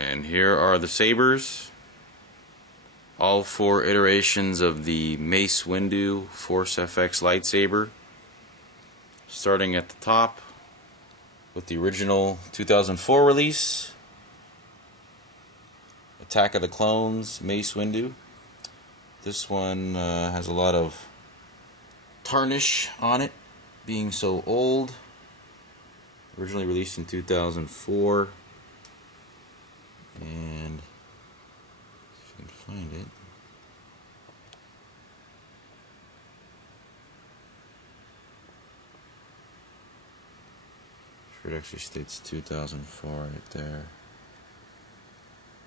And here are the sabers. All 4 iterations of the Mace Windu Force FX lightsaber. Starting at the top with the original 2004 release, Attack of the Clones Mace Windu. This one has a lot of tarnish on it, being so old. Originally released in 2004. And if I can find it. Sure, it actually states 2004 right there.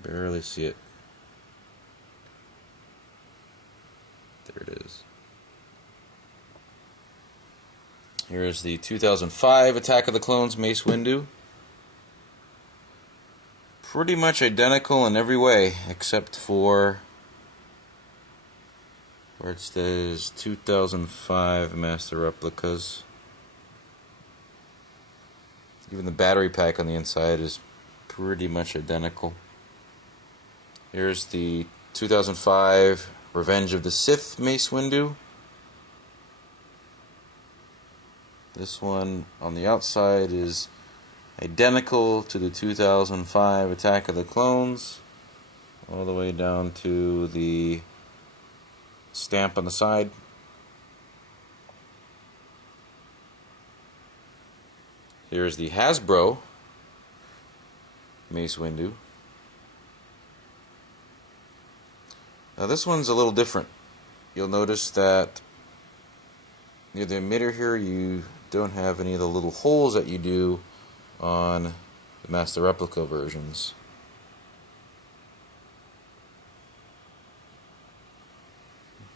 Barely see it. There it is. Here is the 2005 Attack of the Clones Mace Windu. Pretty much identical in every way, except for where it says 2005 Master Replicas. Even the battery pack on the inside is pretty much identical. Here's the 2005 Revenge of the Sith Mace Windu. This one on the outside is identical to the 2005 Attack of the Clones, all the way down to the stamp on the side. Here's the Hasbro Mace Windu. Now this one's a little different. You'll notice that near the emitter here you don't have any of the little holes that you do on the Master Replica versions.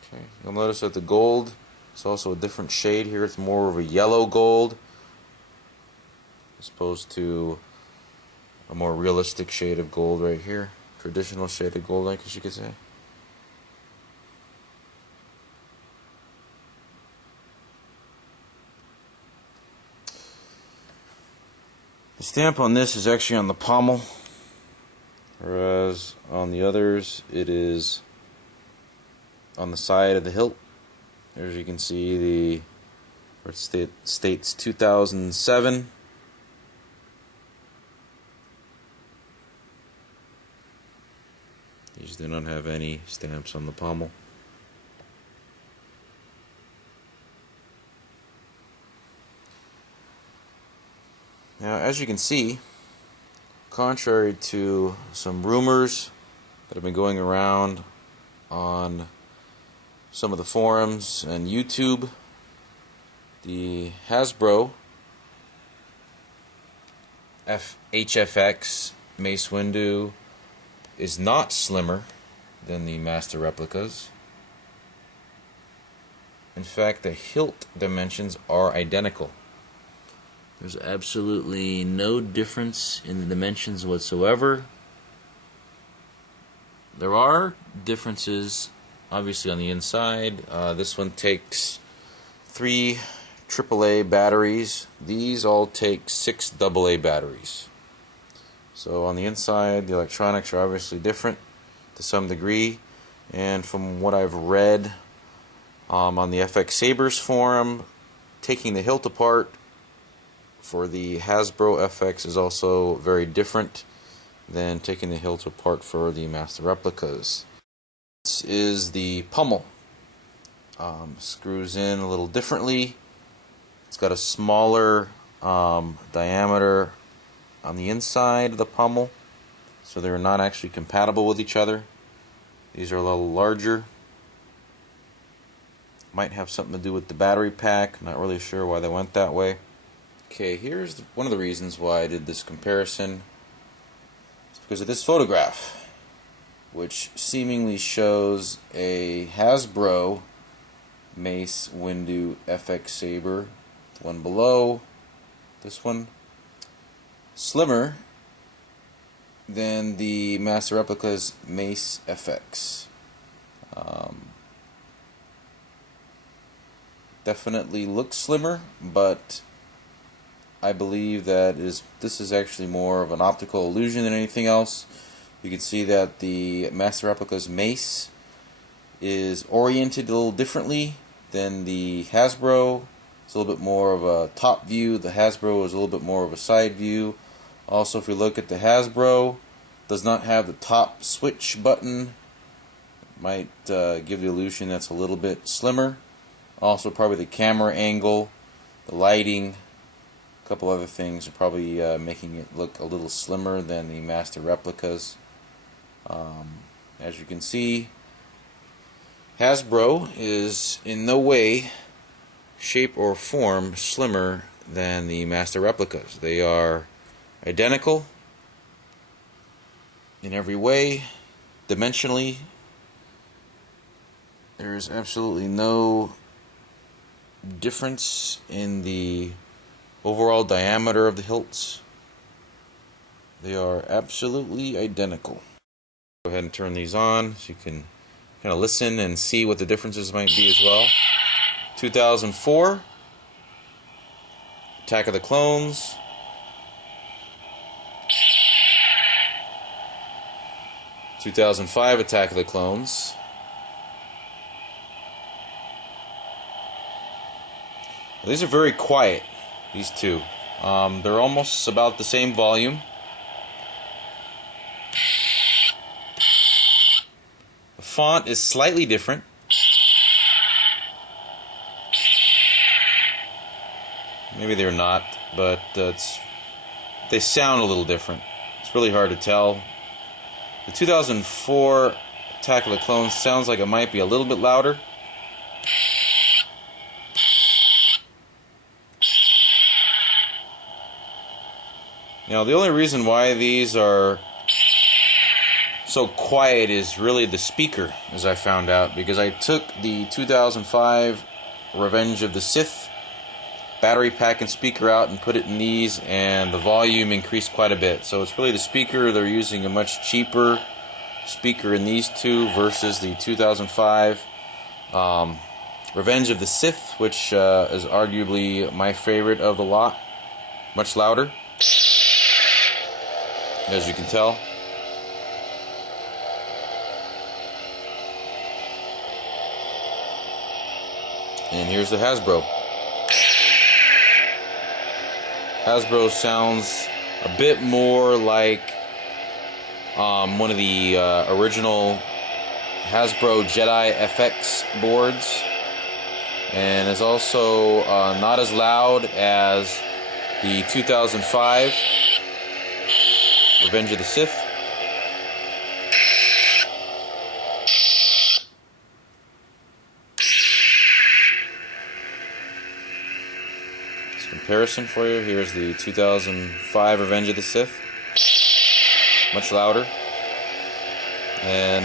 Okay, you'll notice that the gold is also a different shade here. It's more of a yellow gold as opposed to a more realistic shade of gold right here. Traditional shade of gold, I guess you could say. The stamp on this is actually on the pommel, whereas on the others it is on the side of the hilt. As you can see, where it states 2007. These do not have any stamps on the pommel. Now, as you can see, contrary to some rumors that have been going around on some of the forums and YouTube, the Hasbro HFX Mace Windu is not slimmer than the Master Replicas. In fact, the hilt dimensions are identical. There's absolutely no difference in the dimensions whatsoever. There are differences, obviously, on the inside. This one takes 3 AAA batteries. These all take 6 AA batteries. So on the inside, the electronics are obviously different to some degree. And from what I've read on the fx-sabers forum, taking the hilt apart for the Hasbro FX is also very different than taking the hilt apart for the Master Replicas. This is the pommel. Screws in a little differently. It's got a smaller diameter on the inside of the pommel, so they're not actually compatible with each other. These are a little larger. Might have something to do with the battery pack. Not really sure why they went that way. Okay, here's one of the reasons why I did this comparison. It's because of this photograph, which seemingly shows a Hasbro Mace Windu FX saber. The one below, this one, slimmer than the Master Replicas Mace FX. Definitely looks slimmer, but I believe that this is actually more of an optical illusion than anything else. You can see that the Master Replicas Mace is oriented a little differently than the Hasbro. It's a little bit more of a top view. The Hasbro is a little bit more of a side view. Also, if you look at the Hasbro, does not have the top switch button. Might give the illusion that's a little bit slimmer. Also, probably the camera angle, the lighting, a couple other things are probably making it look a little slimmer than the Master Replicas. As you can see, Hasbro is in no way, shape, or form slimmer than the Master Replicas. They are identical in every way, dimensionally. There is absolutely no difference in the overall diameter of the hilts. They are absolutely identical. Go ahead and turn these on so you can kind of listen and see what the differences might be as well. 2004, Attack of the Clones. 2005, Attack of the Clones. These are very quiet, these two. They're almost about the same volume. The font is slightly different. Maybe they're not, but they sound a little different. It's really hard to tell. The 2004 Attack of the Clones sounds like it might be a little bit louder. Now, the only reason why these are so quiet is really the speaker, as I found out, because I took the 2005 Revenge of the Sith battery pack and speaker out and put it in these, and the volume increased quite a bit. So it's really the speaker. They're using a much cheaper speaker in these two versus the 2005 Revenge of the Sith, which is arguably my favorite of the lot. Much louder, as you can tell. And here's the Hasbro. Hasbro sounds a bit more like one of the original Hasbro Jedi FX boards, and is also not as loud as the 2005 Revenge of the Sith. Comparison for you. Here's the 2005 Revenge of the Sith. Much louder. And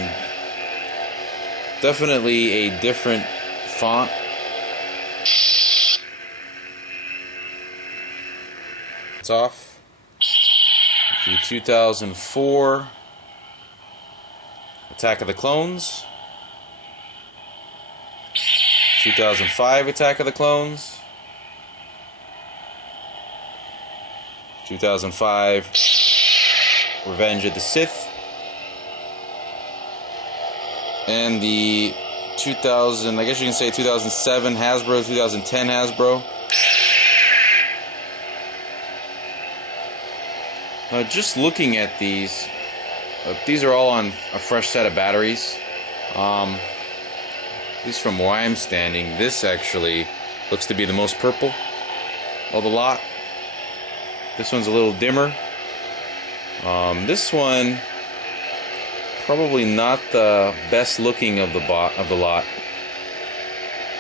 definitely a different font. It's off. The 2004 Attack of the Clones. 2005 Attack of the Clones. 2005 Revenge of the Sith, and the 2000, I guess you can say 2007 Hasbro, 2010 Hasbro. Now, just looking at these are all on a fresh set of batteries. At least from where I'm standing, this actually looks to be the most purple of the lot. This one's a little dimmer. This one probably not the best looking of the lot.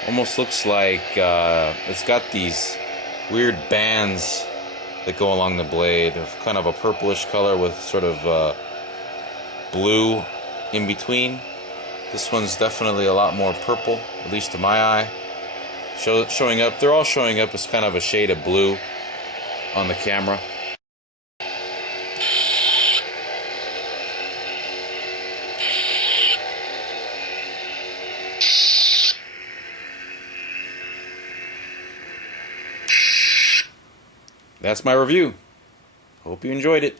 Almost looks like it's got these weird bands that go along the blade of kind of a purplish color with sort of blue in between. This one's definitely a lot more purple, at least to my eye. Showing up, they're all showing up as kind of a shade of blue on the camera. that's my review. Hope you enjoyed it.